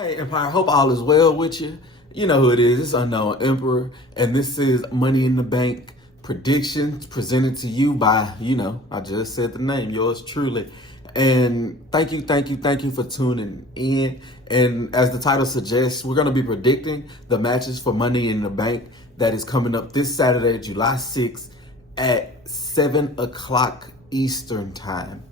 Hey Empire, hope all is well with you. You know who it is, it's Unknown Emperor, and this is Money in the Bank predictions presented to you by, I just said the name, yours truly. And thank you for tuning in. And as the title suggests, we're going to be predicting the matches for Money in the Bank that is coming up this Saturday, July 6th at 7 o'clock Eastern Time.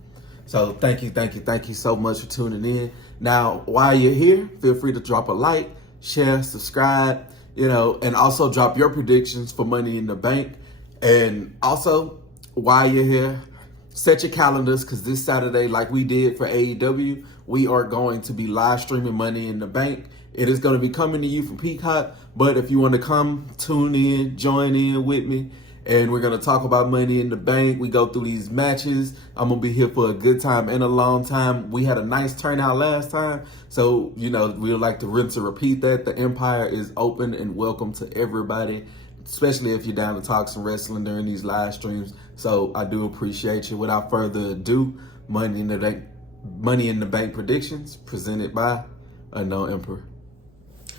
So thank you so much for tuning in. Now, while you're here, feel free to drop a like, share, subscribe, and also drop your predictions for Money in the Bank. And also, while you're here, set your calendars because this Saturday, like we did for AEW, we are going to be live streaming Money in the Bank. It is going to be coming to you from Peacock, but if you want to come, tune in, join in with me. And we're going to talk about Money in the Bank. We go through these matches. I'm going to be here for a good time and a long time. We had a nice turnout last time. So, we would like to rinse and repeat that. The Empire is open and welcome to everybody, especially if you're down to talk some wrestling during these live streams. So I do appreciate you. Without further ado, Money in the Bank predictions presented by Unknown Emperor.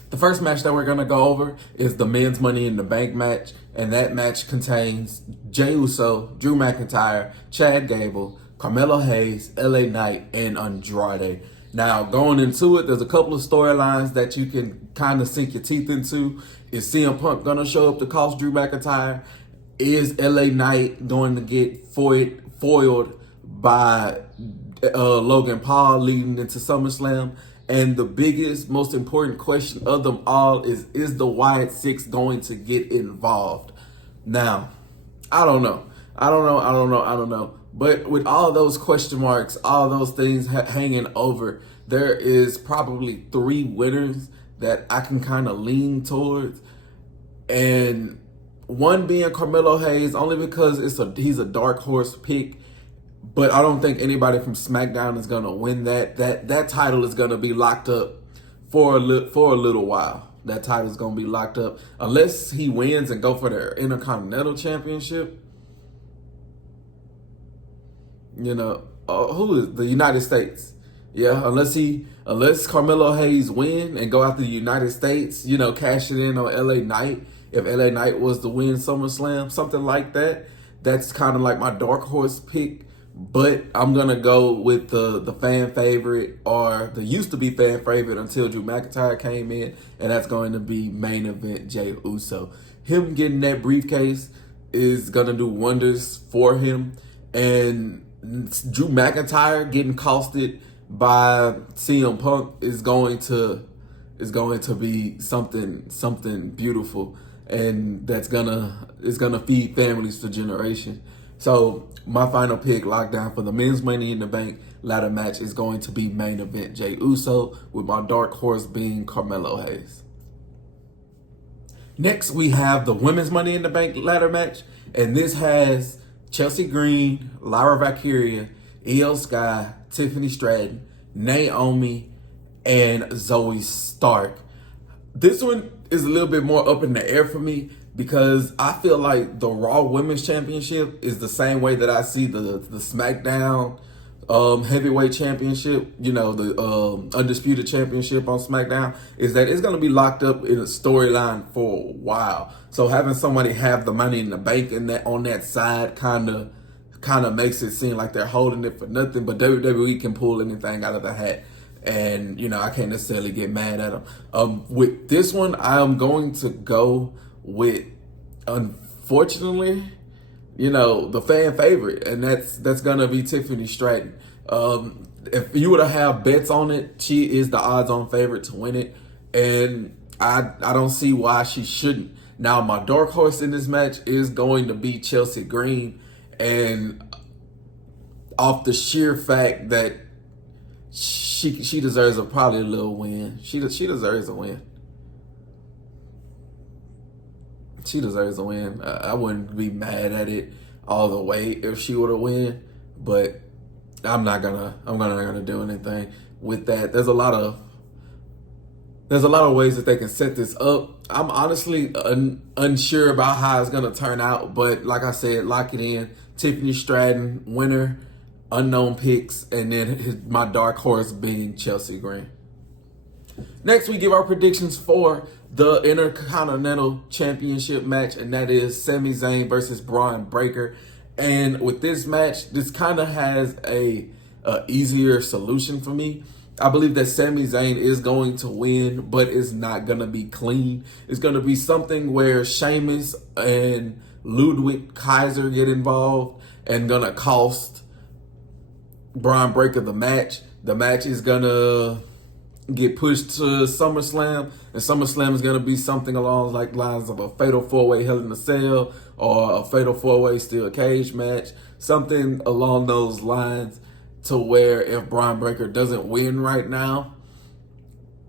The first match that we're going to go over is the men's Money in the Bank match, and that match contains Jey Uso, Drew McIntyre, Chad Gable, Carmelo Hayes, LA Knight, and Andrade. Now, going into it, there's a couple of storylines that you can kind of sink your teeth into. Is CM Punk going to show up to cost Drew McIntyre? Is LA Knight going to get foiled by Logan Paul leading into SummerSlam? And the biggest, most important question of them all is the Wyatt Six going to get involved? Now, I don't know. But with all those question marks, all those things hanging over, there is probably three winners that I can kind of lean towards. And one being Carmelo Hayes, only because he's a dark horse pick. But I don't think anybody from SmackDown is going to win that. That title is going to be locked up for a little while. That title is going to be locked up unless he wins and go for the Intercontinental Championship. Who is the United States? Yeah, unless Carmelo Hayes win and go after the United States, cash it in on LA Knight. If LA Knight was to win SummerSlam, something like that. That's kind of like my dark horse pick. But I'm going to go with the fan favorite, or the used to be fan favorite until Drew McIntyre came in, and that's going to be main event Jey Uso. Him getting that briefcase is going to do wonders for him, and Drew McIntyre getting costed by CM Punk is going to be something beautiful, and it's gonna feed families for generations. So my final pick locked down for the men's Money in the Bank ladder match is going to be main event Jey Uso, with my dark horse being Carmelo Hayes. Next, we have the women's Money in the Bank ladder match, and this has Chelsea Green, Lyra Valkyria, Io Sky, Tiffany Stratton, Naomi, and Zoe Stark. This one is a little bit more up in the air for me, because I feel like the Raw Women's Championship is the same way that I see the SmackDown Heavyweight Championship, the Undisputed Championship on SmackDown, is that it's going to be locked up in a storyline for a while. So having somebody have the Money in the Bank on that side kind of makes it seem like they're holding it for nothing, but WWE can pull anything out of the hat. And, I can't necessarily get mad at them. With this one, I am going to go with, unfortunately, the fan favorite, and that's gonna be Tiffany Stratton. If you were to have bets on it, she is the odds-on favorite to win it, and I don't see why she shouldn't. Now, my dark horse in this match is going to be Chelsea Green, and off the sheer fact that she deserves probably a little win. She deserves a win. She deserves a win. I wouldn't be mad at it all the way if she were to win, but I'm not gonna do anything with that. There's a lot of ways that they can set this up. I'm honestly unsure about how it's gonna turn out, but like I said, lock it in. Tiffany Stratton, winner, unknown picks, and then my dark horse being Chelsea Green. Next, we give our predictions for the Intercontinental Championship match, and that is Sami Zayn versus Braun Breaker. And with this match, this kind of has a easier solution for me. I believe that Sami Zayn is going to win, but it's not going to be clean. It's going to be something where Sheamus and Ludwig Kaiser get involved and going to cost Braun Breaker the match. The match is going to get pushed to SummerSlam, and SummerSlam is going to be something along like lines of a Fatal 4-Way Hell in a Cell or a Fatal 4-Way Steel Cage match, something along those lines, to where if Braun Breaker doesn't win right now,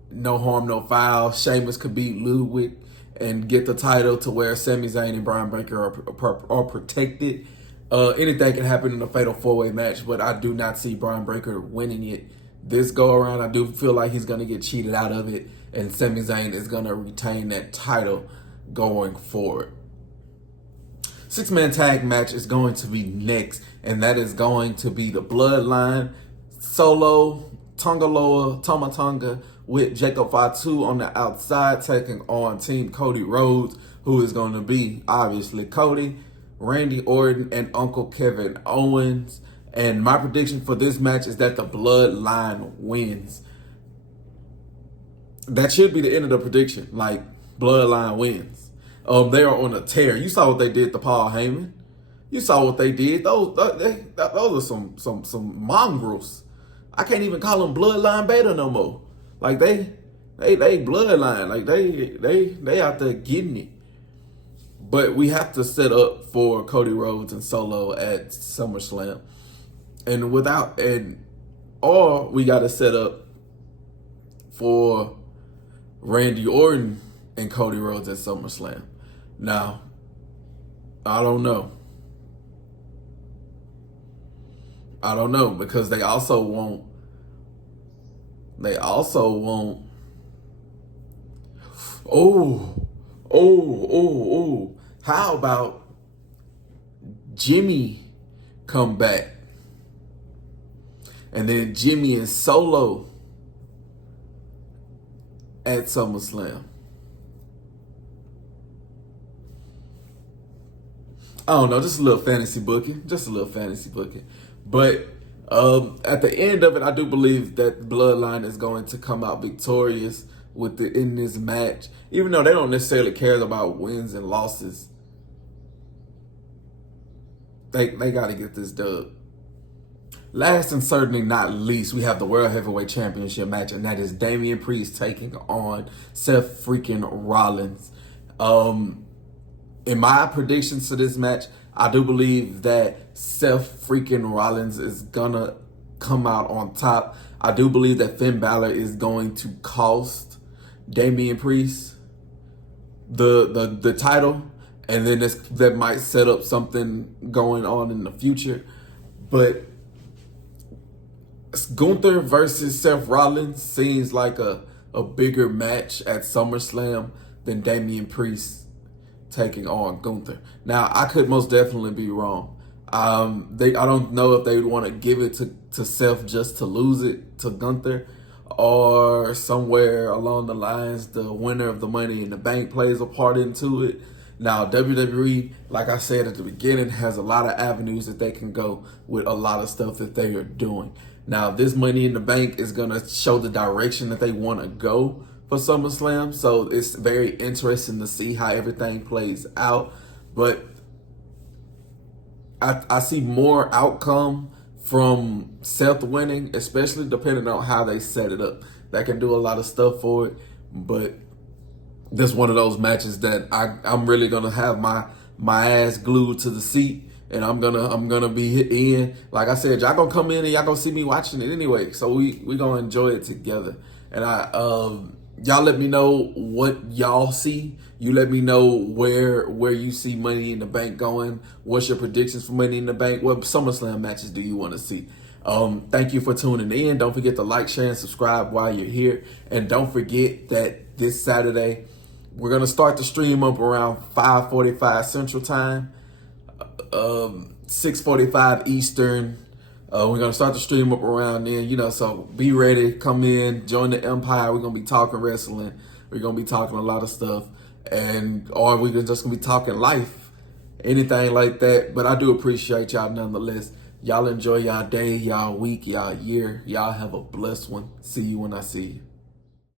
no harm, no foul, Sheamus could beat Ludwig and get the title to where Sami Zayn and Braun Breaker are protected. Anything can happen in a Fatal 4-Way match, but I do not see Braun Breaker winning it this go around. I do feel like he's going to get cheated out of it, and Sami Zayn is going to retain that title going forward. Six-man tag match is going to be next, and that is going to be the Bloodline, Solo, Tongaloa, Tama Tonga, with Jacob Fatu on the outside taking on Team Cody Rhodes, who is going to be, obviously, Cody, Randy Orton, and Uncle Kevin Owens. And my prediction for this match is that the Bloodline wins. That should be the end of the prediction. Like, Bloodline wins. They are on a tear. You saw what they did to Paul Heyman. You saw what they did. Those are some mongrels. I can't even call them Bloodline Beta no more. Like they Bloodline. Like they out there getting it. But we have to set up for Cody Rhodes and Solo at SummerSlam. Or we got to set up for Randy Orton and Cody Rhodes at SummerSlam. Now, I don't know. Because they also won't. How about Jimmy come back? And then Jimmy and Solo at SummerSlam. I don't know, just a little fantasy booking. But at the end of it, I do believe that Bloodline is going to come out victorious in this match. Even though they don't necessarily care about wins and losses. They got to get this dub. Last and certainly not least, we have the World Heavyweight Championship match, and that is Damian Priest taking on Seth freaking Rollins. In my predictions for this match, I do believe that Seth freaking Rollins is gonna come out on top. I do believe that Finn Balor is going to cost Damian Priest the title, and then that might set up something going on in the future. But Gunther versus Seth Rollins seems like a bigger match at SummerSlam than Damian Priest taking on Gunther. Now, I could most definitely be wrong. I don't know if they would want to give it to Seth just to lose it to Gunther, or somewhere along the lines the winner of the Money in the Bank plays a part into it. Now, WWE, like I said at the beginning, has a lot of avenues that they can go with a lot of stuff that they are doing. Now, this Money in the Bank is going to show the direction that they want to go for SummerSlam. So it's very interesting to see how everything plays out. But I see more outcome from Seth winning, especially depending on how they set it up. That can do a lot of stuff for it. But this is one of those matches that I'm really going to have my ass glued to the seat. And I'm gonna be in. Like I said, y'all gonna come in and y'all gonna see me watching it anyway. So we gonna enjoy it together. And y'all let me know what y'all see. You let me know where you see Money in the Bank going. What's your predictions for Money in the Bank? What SummerSlam matches do you want to see? Thank you for tuning in. Don't forget to like, share, and subscribe while you're here. And don't forget that this Saturday we're gonna start the stream up around 5:45 Central Time. 6:45 Eastern, We're gonna start the stream up around then, so be ready, come in, join the Empire. We're gonna be talking wrestling. We're gonna be talking a lot of stuff, or we're just gonna be talking life, anything like that. But I do appreciate y'all nonetheless. Y'all enjoy y'all day, y'all week, y'all year. Y'all have a blessed one. See you when I see you.